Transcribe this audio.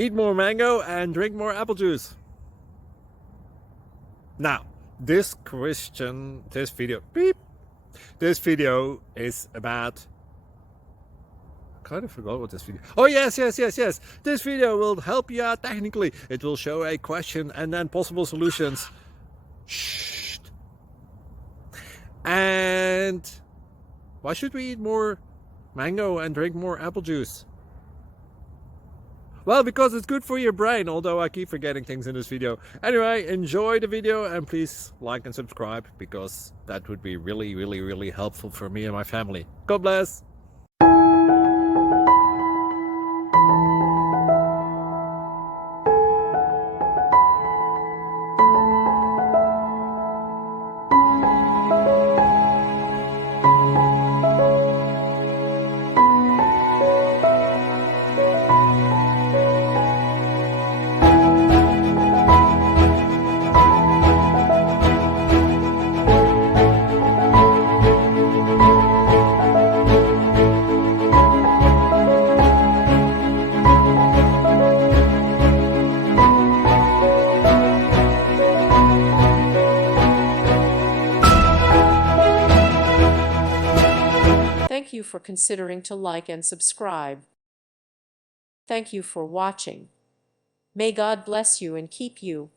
eat more mango and drink more apple juice. Now, this video is about, I kind of forgot what this video. Oh yes. This video will help you out technically. It will show a question and then possible solutions. Shh. And why should we eat more mango and drink more apple juice? Well, because it's good for your brain, although I keep forgetting things in this video. Anyway, enjoy the video and please like and subscribe, because that would be really helpful for me and my family. God bless! Thank you for considering to like and subscribe. Thank you for watching. May God bless you and keep you.